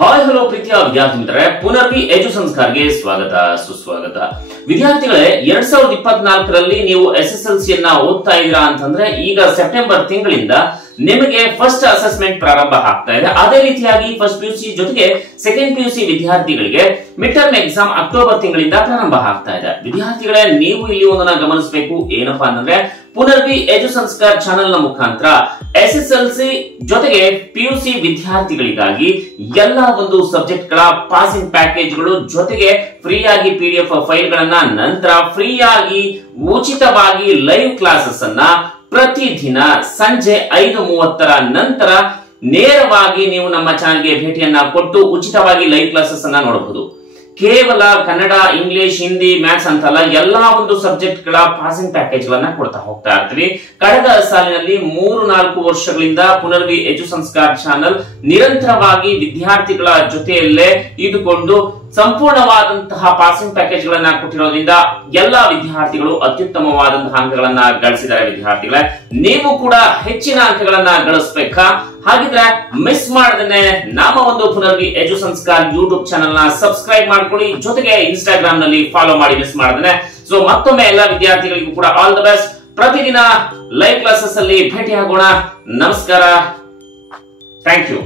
Hi hello ಪ್ರೀತಿಯ ವಿದ್ಯಾರ್ಥಿ ಮಿತ್ರರೇ, ಪುನರ್ವಿ ಎಜು ಸಂಸ್ಕಾರ್ಗೆ ಸ್ವಾಗತ ಸುಸ್ವಾಗತ. ವಿದ್ಯಾರ್ಥಿಗಳೇ, 2024ರಲ್ಲಿ ನೀವು SSLC ಯನ್ನ ಓದ್ತಾ ಇದ್ದೀರಾ ಅಂತಂದ್ರೆ ಈಗ ಸೆಪ್ಟೆಂಬರ್ ತಿಂಗಳಿಂದ ನಿಮಗೆ ಫಸ್ಟ್ ಅಸೆಸ್ಮೆಂಟ್ ಪ್ರಾರಂಭ ಆಗ್ತಾ ಇದೆ. ಅದೇ ರೀತಿಯಾಗಿ ಫಸ್ಟ್ PUC ಜೊತೆಗೆ ಸೆಕೆಂಡ್ PUC ವಿದ್ಯಾರ್ಥಿಗಳಿಗೆ ಮಿಡ್ ಟರ್ಮ್ ಎಕ್ಸಾಮ್ ಅಕ್ಟೋಬರ್ ತಿಂಗಳಿಂದ ಪ್ರಾರಂಭ ಆಗ್ತಾ ಇದೆ. ವಿದ್ಯಾರ್ಥಿಗಳೇ, ನೀವು ಇಲ್ಲಿ ಒಂದನ್ನ ಗಮನಿಸಬೇಕು. ಏನಪ್ಪಾ ಅಂತಂದ್ರೆ ಪುನರ್ವಿ ಎಜು ಸಂಸ್ಕಾರ್ ಚಾನೆಲ್ ನ ಮುಖಾಂತರ SSLC ಜೊತೆಗೆ PUC ವಿದ್ಯಾರ್ಥಿಗಳಿಗಾಗಿ ಎಲ್ಲಾ ಒಂದು ಸಬ್ಜೆಕ್ಟ್ ಗಳ ಪಾಸಿಂಗ್ ಪ್ಯಾಕೇಜ್ ಗಳು ಜೊತೆಗೆ ಫ್ರೀ ಆಗಿ PDF ಫೈಲ್ ಗಳನ್ನ, ನಂತರ ಫ್ರೀ ಆಗಿ ಉಚಿತವಾಗಿ ಲೈವ್ ಕ್ಲಾಸಸ್ ಅನ್ನ ಪ್ರತಿದಿನ ಸಂಜೆ 5:30ರ ನಂತರ ನೇರವಾಗಿ ನೀವು ನಮ್ಮ ಚಾನೆಲ್ಗೆ ಭೇಟಿಯನ್ನ ಕೊಟ್ಟು ಉಚಿತವಾಗಿ ಲೈವ್ ಕ್ಲಾಸಸ್ ಅನ್ನ ನೋಡಬಹುದು. ಕೇವಲ ಕನ್ನಡ, ಇಂಗ್ಲಿಷ್, ಹಿಂದಿ, ಮ್ಯಾಥ್ಸ್ ಅಂತಲ್ಲ, ಎಲ್ಲಾ ಒಂದು ಸಬ್ಜೆಕ್ಟ್ ಗಳ ಪಾಸಿಂಗ್ ಪ್ಯಾಕೇಜ್ ಗಳನ್ನ ಕೊಡ್ತಾ ಹೋಗ್ತಾ ಇರ್ತೀವಿ. ಕಳೆದ ಸಾಲಿನಲ್ಲಿ 3-4 ವರ್ಷಗಳಿಂದ ಪುನರ್ವಿ ಎಜು ಸಂಸ್ಕಾರ್ ಚಾನೆಲ್ ನಿರಂತರವಾಗಿ ವಿದ್ಯಾರ್ಥಿಗಳ ಜೊತೆಯಲ್ಲೇ ಇದ್ದುಕೊಂಡು ಸಂಪೂರ್ಣವಾದಂತಹ ಪಾಸಿಂಗ್ ಪ್ಯಾಕೇಜ್ ಗಳನ್ನ ಕೊಟ್ಟಿರೋದ್ರಿಂದ ಎಲ್ಲಾ ವಿದ್ಯಾರ್ಥಿಗಳು ಅತ್ಯುತ್ತಮವಾದಂತಹ ಅಂಕಗಳನ್ನ ಗಳಿಸಿದ್ದಾರೆ. ವಿದ್ಯಾರ್ಥಿಗಳೇ, ನೀವು ಕೂಡ ಹೆಚ್ಚಿನ ಅಂಕಗಳನ್ನ ಗಳಿಸಬೇಕಾ? ಹಾಗಿದ್ರೆ ಮಿಸ್ ಮಾಡದೇನೆ ನಮ್ಮ ಒಂದು ಪುನರ್ವಿ ಎಜು ಸಂಸ್ಕಾರ್ ಯೂಟ್ಯೂಬ್ ಚಾನೆಲ್ ನ ಸಬ್ಸ್ಕ್ರೈಬ್ ಮಾಡ್ಕೊಳ್ಳಿ, ಜೊತೆಗೆ ಇನ್ಸ್ಟಾಗ್ರಾಮ್ ನಲ್ಲಿ ಫಾಲೋ ಮಾಡಿ, ಮಿಸ್ ಮಾಡದೇನೆ. ಸೊ ಮತ್ತೊಮ್ಮೆ ಎಲ್ಲಾ ವಿದ್ಯಾರ್ಥಿಗಳಿಗೂ ಕೂಡ ಆಲ್ ದ ಬೆಸ್ಟ್. ಪ್ರತಿದಿನ ಲೈವ್ ಕ್ಲಾಸಸ್ ಅಲ್ಲಿ ಭೇಟಿ ಆಗೋಣ. ನಮಸ್ಕಾರ. Thank you.